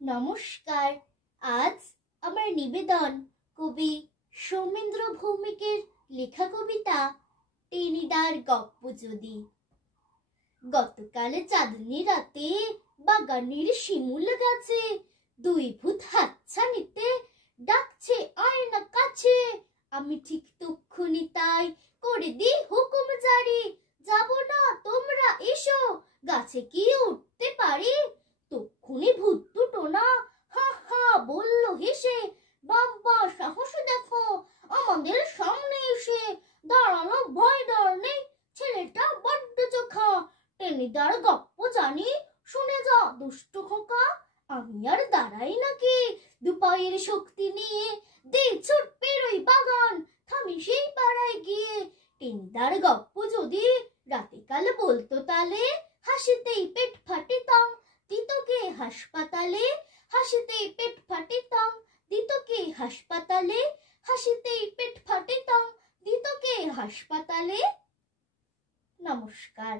নমস্কার। আজ আমার নিবেদন কবি সৌমেন্দ্র ভৌমিকের লেখা কবিতা টেনিদার গপ্প যদি। গতকাল চাঁদনি রাতে বাগানের শিমুল গাছে দুই ভূত হাতছানিতে ডাকছে আয় না কাছে। আমি ঠিক তক্ষুনি তাই করে দি হুকুম জারি, যাব না তোমরা এসো, গাছে কি উঠতে পারি? তক্ষুনি ভূত দুটো না হা হা বলল হেসে, বাবা সাহস দেখো আমাদের সামনে এসে, দাঁড়ানো ভয় ডর নেই, ছেলেটা বড্ড চোখা, টেনিদার গপ্প জানি শুনে যা দুষ্ট খোকা। আমি আর দাঁড়াই নাকি দুপায়ের শক্তি নিয়ে, দেই ছুট পেরোই বাগান, থামি সেই পাড়ায় গিয়ে। টেনিদার গপ্প যদি রাতে কাল বলতো তালে, হাসিতেই পেট ফাটিতাম দিতকে হাসপাতালে। হাসিতেই পেট ফাটিতাম দিতকে হাসপাতালে, হাসিতেই পেট ফাটিতাম দিতকে হাসপাতালে। নমস্কার।